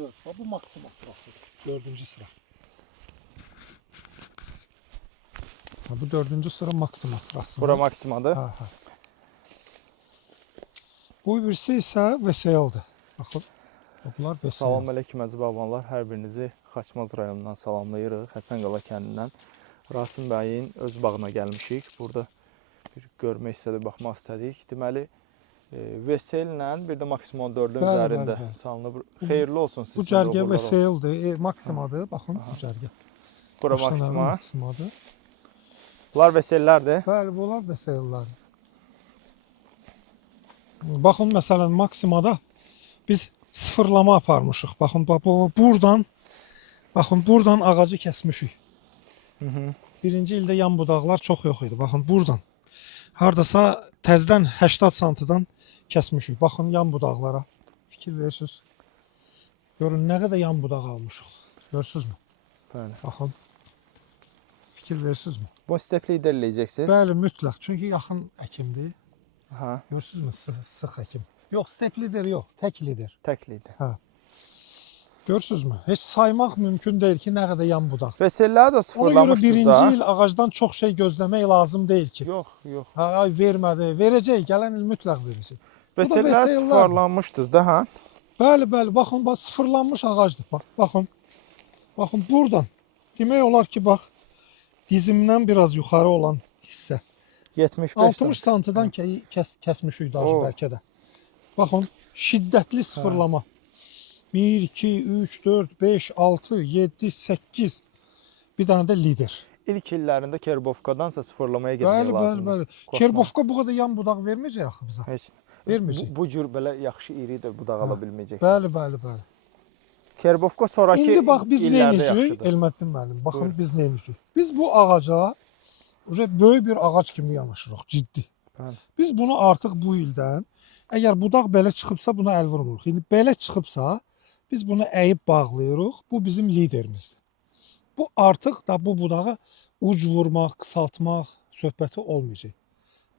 4. Bu maksimum sırası. 4. sıra. Bu 4. sıra maksimum sırası. Bura maksimadır. Ha. Bu birisi ise VSL'dir. Baxın. Bunlar VSL. Salam aleyküm əziz babanlar. Hər birinizi Xaçmaz rayonundan salamlayırıq. Həsənqala kəndindən Rasim bəyin öz bağına gəlmişik. Burada bir görmək istədik, baxmaq istədik. Deməli, VSL ilə bir də maksimum 4-ün üzərində salınıb. Xeyirli olsun sizə. Bu cərgə VSL-dir, maksimadır. Baxın bu cərgə. Bura maksima. Maksimadır. Bunlar VSL-lərdir. Bəli, bunlar VSL-lərdir. Baxın, məsələn, maksimada biz sıfırlama aparmışıq. Baxın, buradan ağacı kəsmişik. Birinci ildə yan budaqlar çox yox idi. Baxın, buradan. Hardasa təzdən 80 santıdan kəsmişik. Baxın, yan budaqlara. Fikir verirsiniz. Görün, nə qədər yan budaq almışıq. Görürsünüzmü? Bəli. Baxın. Fikir verirsinizmi? Bu stepli ilərləyəcəksiniz? Bəli, mütləq. Çünki yaxın əkimdir. Aha. Görürsünüzmü? Sıx əkim. Yox, steplidir, yox. Təklidir. Təklidir. Hə. Görürsünüzmü? Heç saymaq mümkün deyil ki, nə qədər yan budaq. VSL-lər də Ona görə sıfırlamışdınız da. birinci il ağacdan çox şey gözləmək lazım deyil ki. Yox, yox. Ay vermədi. Verəcək, gələn il mütləq verəcək. VSL-lər sıfırlanmışdınız da, hə? Bəli, baxın, bax, sıfırlanmış ağacdır. Baxın. Baxın, buradan. Demək olar ki, bax, dizimdən biraz yuxarı olan hissə. 75 60 santıdan kəsmişik daşı bəlkə də. Baxın, şiddətli sıfırlama. 1, 2, 3, 4, 5, 6, 7, 8. Bir dənə də lider. İlk illərində Kerbovkadansa sıfırlamaya getmək lazımdır. Bəli. Kerbovka bu qədər yan budaq verməyəcək axı bizə. Heç. Verməyəcək. Bu cür belə yaxşı iri də budaq ala bilməyəcəksiniz. Bəli. Kerbovka sonraki İndi bax biz nə illərdə edəcəyik? yaxşıdır. Elməddin müəllim. Baxın biz nə edəcəyik? Biz bu ağaca böyük bir ağac kimi yanaşırıq, ciddi. Bəli. Biz bunu artıq bu ildən, əgər budaq belə çıxıbsa buna əl vurmuruq. İndi belə çıxıbsa biz bunu əyib bağlayırıq. Bu bizim liderimizdir. Bu artıq da bu budağa uc vurmaq, qısaltmaq söhbəti olmayacaq.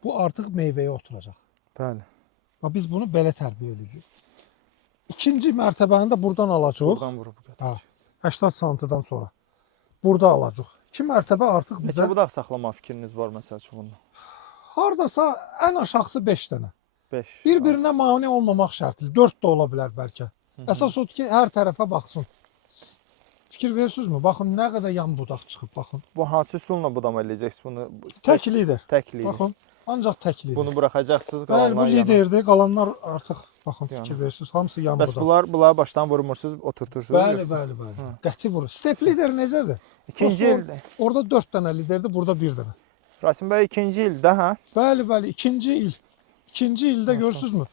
Bu artıq meyvəyə oturacaq. Bəli. Biz bunu belə tərbiyə edəcəyik. İkinci mərtəbəni də buradan alacaq. Buradan vurub götürəcək. 80 santıdan sonra. Burada alacaq. 2 mərtəbə artıq bizə... Neçə budaq saxlama fikriniz var məsəl üçün bundan? Hardasa ən aşağısı 5 dənə. 5. Bir-birinə mane olmamaq şərtilə. 4 də ola bilər bəlkə. Əsas odur ki, hər tərəfə baxsın. Fikir verirsinizmi? Baxın, nə qədər yan budaq çıxıb, baxın. Bu hansı üsulla budama eləyəcəksiniz bunu? Tək lider. Tək lider. Baxın, ancaq tək lider. Bunu buraxacaqsınız, Bəli, qalanlar bu yana. liderdir. Qalanlar artıq, baxın, fikir verirsiniz. Hamısı yan budaq. Bəs bunlar başdan vurmursunuz, oturtursunuz? Bəli. Qəti vurur. Step lider necədir? İkinci ildə. Orada 4 dənə liderdir, burada 1 dənə. Rasim bəy ikinci ildə, hə? Bəli, ikinci il. İkinci ildə görürsünüzmü?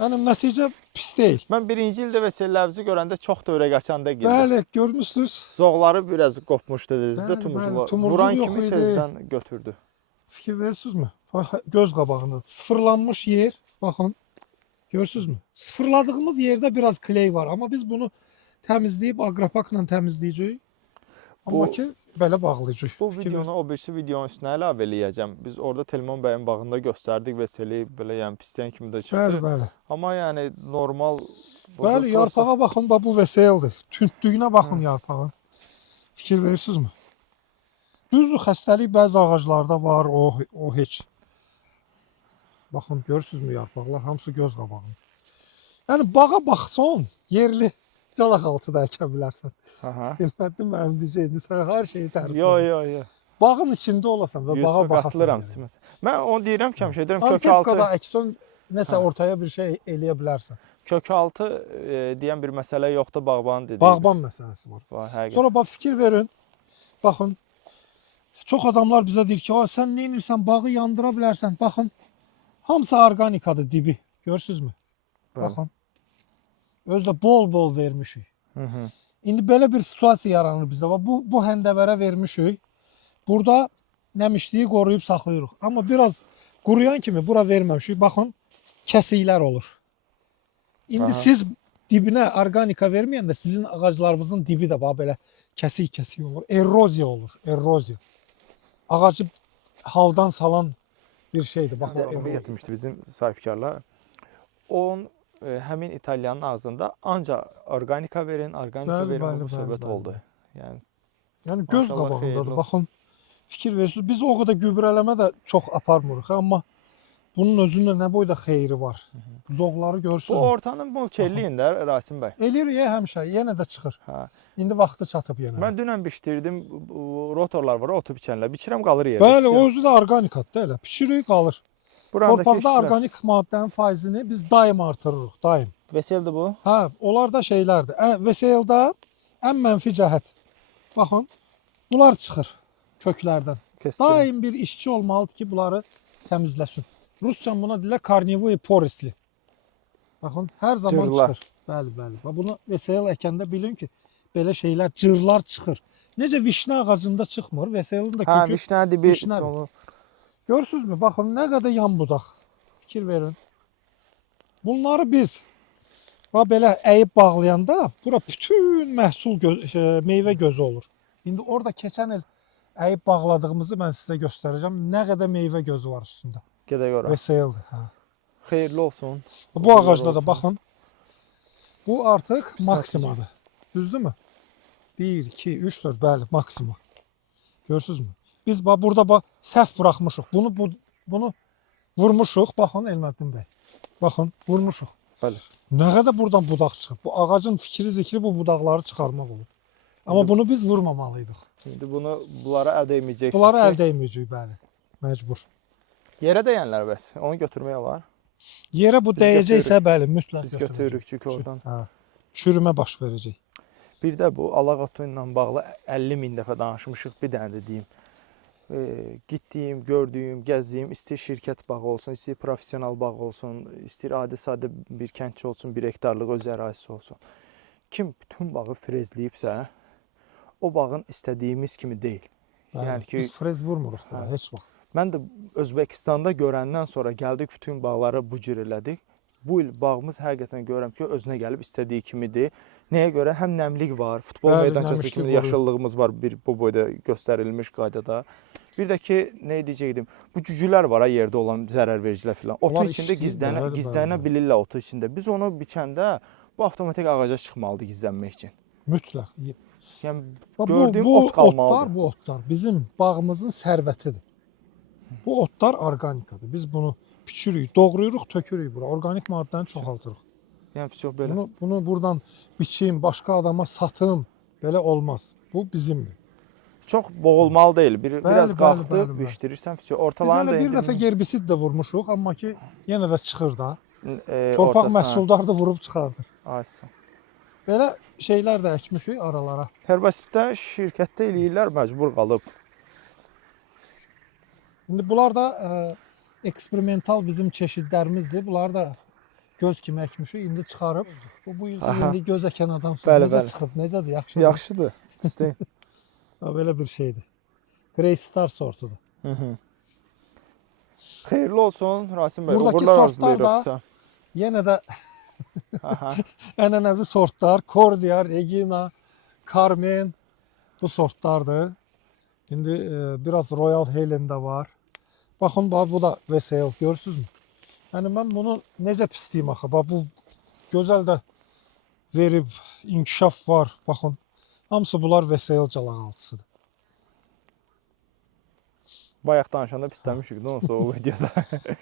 Yəni nəticə pis deyil. Mən birinci ildə VSL-lərinizi görəndə çox da ürək açanda girdim. Bəli, görmüsünüz. Zoğları biraz qopmuşdu dedinizdə, Tumurcuq vuran yox kimi idi. tezdən götürdü. Fikir verirsinizmi? Göz qabağında sıfırlanmış yer, baxın. Görürsünüzmü? Sıfırladığımız yerdə biraz kley var, amma biz bunu təmizləyib aqrapakla təmizləyəcəyik. Amma ki belə bağlayacağıq. Bu videonu o birisi videonun üstünə əlavə eləyəcəm. Biz orada Telman bəyin bağında göstərdik VSL-i belə yəni pisləyən kimi də çıxdı. Bəli. Amma yəni normal. Bəli, yarpağa baxın, bu VSL-dir. Tündlüyünə baxın yarpağın. Fikir verirsinizmi? Düzdür, xəstəlik bəzi ağaclarda var, o heç. Baxın, görürsünüzmü yarpaqlar, hamısı göz qabağında. Yəni bağa baxsan, yerli calaq altıda əkə bilərsən. Elməddin mənim deyəcəyini, sən hər şeyi tərif edirəm. Yox. Bağın içində olasan və bağa baxasan. Mən onu deyirəm ki, həmişə deyirəm kök altı. Antepkada əksən, nəsə ortaya bir şey eləyə bilərsən. Kök altı deyən bir məsələ yoxdur, bağban dedi. Bağban məsələsi var. Sonra bax fikir verin, baxın. Çox adamlar bizə deyir ki, sən nə edirsən, bağı yandıra bilərsən. Baxın, hamısı organikadır dibi. Görürsünüzmü? Baxın. Özdə bol vermişik. İndi belə bir situasiya yaranır bizdə. Bu həndəvərə vermişik. Burada nəmişliyi qoruyub saxlayırıq. Amma biraz quruyan kimi bura verməmişik. Baxın, kəsiklər olur. İndi siz dibinə organika verməyəndə sizin ağaclarınızın dibi də belə kəsik olur. Eroziya olur. Eroziya. Ağacı haldan salan bir şeydir. Baxın, onu getirmişdi bizim sahibkarlar. həmin İtalyanın ağzında ancaq orqanika verin, orqanika Bəli, verin, bəli, bu bəli, söhbət bəli, oldu. Yəni Yəni göz maşallah, xeyirli qabağındadır. olsun. Baxın, fikir verirsiniz. Biz o qədər gübrələmə də çox aparmırıq, amma bunun özündə nə boyda xeyri var. Zoğları Bu görürsünüz. ortanın bol kelliyin də Rasim bəy. Eləyir ya həmişə, yenə də çıxır. Hə. İndi vaxtı çatıb yenə. Mən dünən biçdirdim, bu rotorlar var, otu biçənlər. Biçirəm qalır yerdə. Bəli, o özü də orqanikadır da elə. Pişirik qalır. Torpaqda orqanik maddənin faizini biz daim artırırıq, daim. Veseldir bu. Hə, onlar da şeylərdir. VSL-da ən mənfi cəhət. Baxın, bunlar çıxır köklərdən. Kestirəm. Daim bir işçi olmalıdır ki, bunları təmizləsin. Rusca buna deyirlər karnivoy porisli. Baxın, hər zaman Cırlar. çıxır. Bəli, bəli. Bunu VSL əkəndə bilin ki, belə şeylər, cırlar çıxır. Necə vişnə ağacında çıxmır, VSL-in də Hə, kökü. vişnə dibi vişnədir. dolu. Görürsünüzmü? Baxın, nə qədər yan budaq. Fikir verin. Bunları biz belə əyib bağlayanda bura bütün məhsul meyvə gözü olur. İndi orada keçən il əyib bağladığımızı mən sizə göstərəcəm. Nə qədər meyvə gözü var üstündə. Gedək ora. VSL-dir. Hə. Xeyirli olsun. Bu ağacda da baxın. Bu artıq maksimadır. Düzdürmü? 1, 2, 3, 4, bəli, maksima. Görürsünüzmü? Biz burada səhv buraxmışıq. Bunu vurmuşuq. Baxın Elməddin bəy. Baxın, vurmuşuq. Bəli. Nə qədər buradan budaq çıxıb. Bu ağacın fikri zikri bu budaqları çıxarmaq olur. Amma bunu biz vurmamalıydıq. İndi bunlara əldə etməyəcəksiniz. Bunları əldə etməyəcəyik, bəli. Məcbur. Yerə dəyənlər bəs. Onu götürmək olar. Yerə bu dəyəcəksə, bəli, mütləq Biz götürürük çünki oradan. Hə. Çürümə baş verəcək. Bir də bu alaq otu ilə bağlı 50 min dəfə danışmışıq. Bir dənə də deyim. Gitdiyim, gördüyüm, gəzdiyim, istəyir şirkət bağı olsun, istəyir professional bağ olsun, istəyir adi-sadə bir kəndçi olsun, 1 hektarlıq öz ərazisi olsun. Kim bütün bağı frezləyibsə, o bağın istədiyimiz kimi deyil. Yəni ki, biz frez vurmuruq bura, heç vaxt. Mən də Özbəkistanda görəndən sonra gəldik, bütün bağları bu cür elədik. Bu il bağımız həqiqətən görürəm ki, özünə gəlib istədiyi kimidir. Nəyə görə? Həm nəmlik var, futbol meydançası kimi yaşıllığımız var bu boyda göstərilmiş qaydada. Bir də ki, nə deyəcəkdim? Bu cücülər var yerdə olan zərərvericilər filan. Otu içində gizlənə bilirlər otu içində. Biz onu biçəndə bu avtomatik ağaca çıxmalıdır gizlənmək üçün. Mütləq. Yəni gördüyüm ot qalmalıdır. Bu otlar bizim bağımızın sərvətidir. Bu otlar orqanikadır. Biz bunu biçirik, doğrayırıq, tökürük bura. Orqanik maddəni çoxaltırıq. Yəni çox belə. Bunu buradan biçim, başqa adama satım, belə olmaz. Bu bizimdir. Çox boğulmalı deyil. Biraz qalxdı, bişdirirsən, ortalarını da bir dəfə gerbisid də vurmuşuq, amma ki yenə də çıxır da. Torpaq məhsuldarı vurub çıxardır. Aysa. Belə şeylər də əkmişik aralara. Herbasitdə şirkətdə eləyirlər, məcbur qalıb. İndi bunlar da eksperimental bizim çeşidlərimizdir. Bunları da göz kimi əkmişik, indi çıxarıb. Bu il siz indi göz əkən adamsınız. Necə çıxıb, necədir, yaxşıdır? Yaxşıdır. Belə bir şeydir. Grey Star sortudur. Xeyirli olsun Rasim bəy. Buradakı sortlar da yenə də ənənəvi sortlar. Cordia, Regina, Carmen bu sortlardır. İndi biraz Royal Helen də var. Baxın, bu da VSL, görürsünüzmü? Yəni mən bunu necə pisliyim axı? Bu gözəl də verib, inkişaf var. Baxın, hamısı bunlar VSL calaqaltısıdır. Bayaq danışanda pisləmişik də onsa o videoda.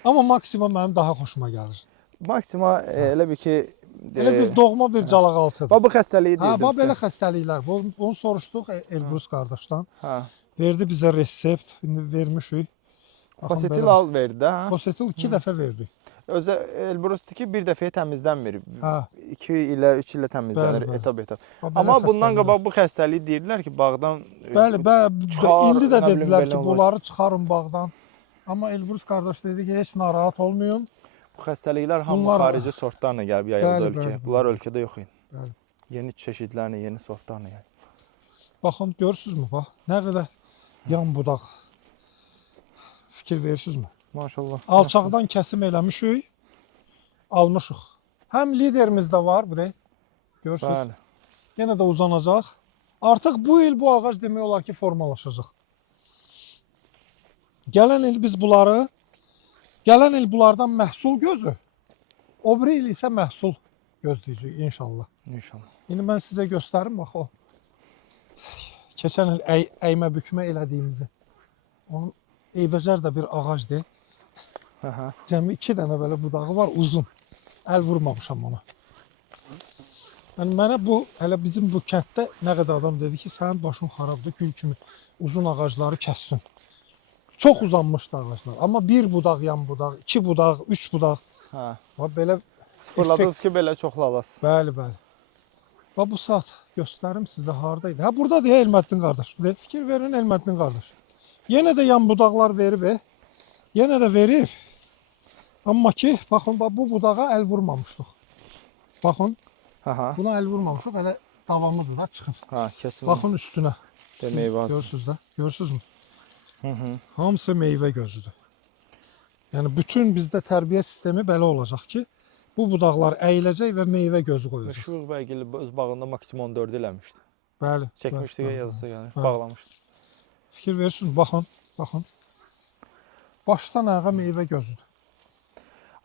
Amma Maxima mənim daha xoşuma gəlir. Maxima elə bir ki... Elə bir doğma bir calaqaltıdır. Bu xəstəliyi deyildim. Belə xəstəliklər. Bunu soruşduq Elbrus qardaşdan. Hə. Verdi bizə resept, indi vermişik. Fosetil al verdi də. Fosetil 2 dəfə verdi. Özü Elbrus'dur ki bir dəfəyə təmizlənmir. 2 ilə 3 ilə təmizlənir etab-etab. Amma bundan qabaq bu xəstəliyi deyirlər ki, bağdan Bəli, indi də dedilər ki, bunları çıxarın bağdan. Amma Elbrus qardaş dedi ki, heç narahat olmayın. Bu xəstəliklər hamı xarici sortlarla gəlib yayıldı ölkəyə. Bunlar ölkədə yox idi. Yeni çeşidlərlə, yeni sortlarla yayıldı. Baxın, görürsünüzmü? Bax, nə qədər yan budaq. Fikir verirsünüzmü? Maşallah. Alçaqdan kəsim eləmişik, almışıq. Həm liderimiz də var, bu da. Görürsünüz? Yenə də uzanacaq. Artıq bu il bu ağac demək olar ki, formalaşacaq. Gələn il bunlardan məhsul gözü O biri il isə məhsul gözləyəcəyik inşallah. İnşallah. İndi mən sizə göstərim, bax o. Keçən il əymə bükmə elədiyimizi. Onun eybəcər də bir ağacdır. Cəmi 2 dənə belə budağı var, uzun. Əl vurmamışam ona. Yəni mənə bu, hələ bizim bu kənddə nə qədər adam dedi ki, sənin başın xarabdır, gül kimi uzun ağacları kəsdin. Çox uzanmışdı ağaclar. Amma bir budaq, yan budaq, 2 budaq, 3 budaq. Hə. Belə Sıfırladınız ki, belə çoxlu alasınız. Bəli, bəli. Və bu saat göstərim sizə hardaydı. Hə, buradadır ya Elməddin qardaş. Fikir verin Elməddin qardaş. Yenə də yan budaqlar verib. Yenə də verib. Amma ki, baxın, bu budağa əl vurmamışdıq. Baxın, buna əl vurmamışıq. Hələ davamıdır da, çıxır. Ha, kesin. Baxın üstünə. Siz görürsünüz də. Görürsünüz mü? Hamısı meyvə gözüdür. Yəni bütün bizdə tərbiyə sistemi belə olacaq ki, bu budaqlar əyiləcək və meyvə gözü qoyacaq. Şuruq bəygili öz bağında maksimum 14 eləmişdi. Bəli. Çəkmişdik ya yazısı yəni, bağlamışdı. Fikir verirsiniz, baxın, baxın. Başdan ayağa meyvə gözüdür.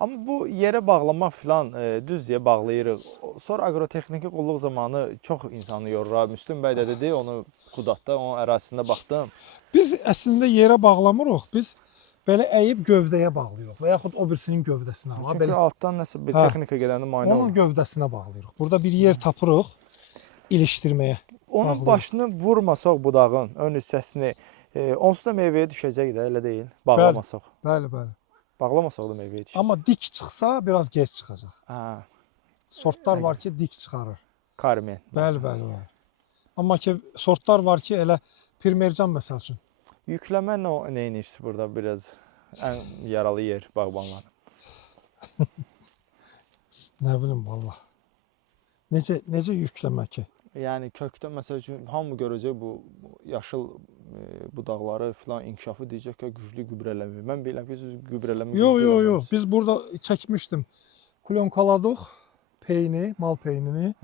Amma bu yerə bağlamaq filan düz deyə bağlayırıq. Sonra agrotexniki qulluq zamanı çox insanı yorur. Müslüm bəy də dedi, onu Qudatda, onun ərazisində baxdım. Biz əslində yerə bağlamırıq, biz belə əyib gövdəyə bağlayırıq və yaxud o birisinin gövdəsinə. Çünki altdan nəsə bir texnika gedəndə müayinə olur. Onun gövdəsinə bağlayırıq. Burada bir yer tapırıq ilişdirməyə. Onun başını vurmasaq budağın ön hissəsini, onsuz da meyvəyə düşəcək də, elə deyil, bağlamasaq. Bəli, bəli. Bağlamasaq da meyvəyə düşəcək. Amma dik çıxsa biraz gec çıxacaq. Sortlar var ki, dik çıxarır. Karmen. Bəli, bəli, bəli. Amma ki, sortlar var ki, elə pirmercan məsəl üçün. Yükləmə nə edirsiniz burada biraz ən yaralı yer bağbanların? Nə bilim valla. Necə yükləmə ki? Yəni kökdə məsəl üçün hamı görəcək bu yaşıl budaqları filan inkişafı deyəcək ki, güclü gübrələmir. Mən bilirəm ki, siz gübrələmir. Yox. Biz burada çəkmişdim. Klonkaladıq peyni, mal peynini.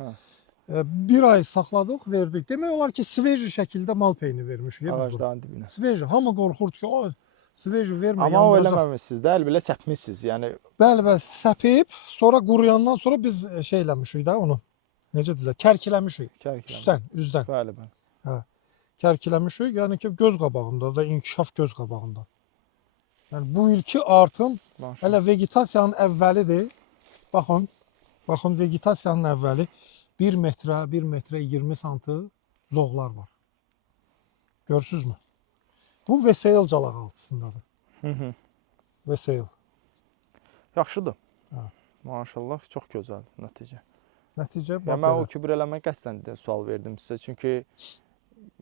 Bir ay saxladıq, verdik. Demək olar ki, sveji şəkildə mal peyni vermişik. Ağacların dibinə. Sveji. Hamı qorxurdu ki, o sveji vermə. Amma o eləməmişsiniz də, elə belə səpmişsiniz. Yəni... Bəli, səpib, sonra quruyandan sonra biz şey eləmişik də onu. Necə deyirlər? Kərkiləmişik. Üstdən, üzdən. Bəli. Kərkiləmişik. Yəni ki, göz qabağında da, inkişaf göz qabağında. Yəni bu ilki artım hələ vegetasiyanın əvvəlidir. Baxın, vegetasiyanın əvvəli 1 metrə, 1 metrə 20 santı zoğlar var. Görürsünüz mü? Bu Veseyl calaq altısındadır. Veseyl. Yaxşıdır. Maşallah, çox gözəl nəticə. Nəticə bax. Yəni, mən o gübrələməyə qəsdən sual verdim sizə. Çünki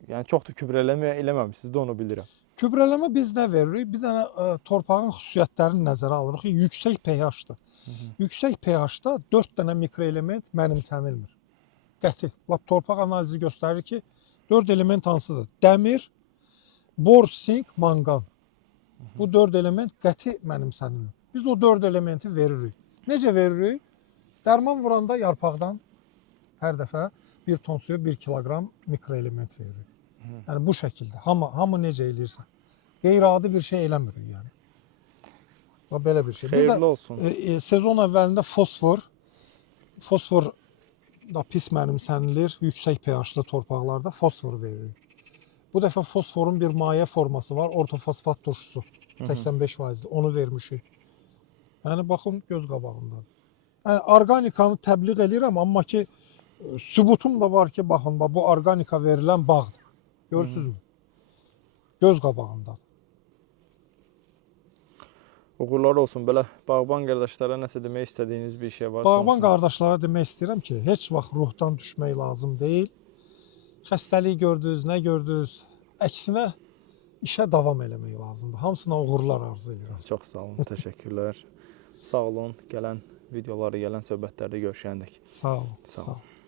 yəni, çox da gübrələməyə eləməmişsiniz də, onu bilirəm. Gübrələmə biz nə veririk? Bir dənə torpağın xüsusiyyətlərini nəzərə alırıq. Yüksək pH-dır. Yüksək pH-da 4 dənə mikroelement mənimsənilmir. Qəti. Torpaq analizi göstərir ki, 4 element hansıdır? Dəmir, bor, sink, manqan. Bu 4 element qəti mənimsənilmir. Biz o 4 elementi veririk. Necə veririk? Dərman vuranda yarpaqdan hər dəfə 1 ton suya 1 kiloqram mikroelement veririk. Yəni bu şəkildə. Hamı necə eləyirsə. Qeyri-adi bir şey eləmirik yəni. Belə bir şey. Xeyirli olsun. Sezon əvvəlində fosfor da pis mənimsənilir. Yüksək pH-lı torpaqlarda fosfor veririk. Bu dəfə fosforun bir maye forması var. Ortofosfat turşusu. 85%. Onu vermişik. Yəni baxın göz qabağındadır. Yəni orqanikanı təbliğ eləyirəm, amma ki sübutum da var ki, baxın, bu orqanika verilən bağdır. Görürsünüzmü? Göz qabağındadır. Uğurlar olsun. Belə bağban qardaşlara nəsə demək istədiyiniz bir şey var? Bağban qardaşlara demək istəyirəm ki, heç vaxt ruhdan düşmək lazım deyil. Xəstəlik gördünüz, nə gördünüz? Əksinə işə davam eləmək lazımdır. Hamısına uğurlar arzu edirəm. Çox sağ olun, təşəkkürlər. Sağ olun, gələn videoları, gələn söhbətlərdə görüşəndək. Sağ olun. Sağ olun.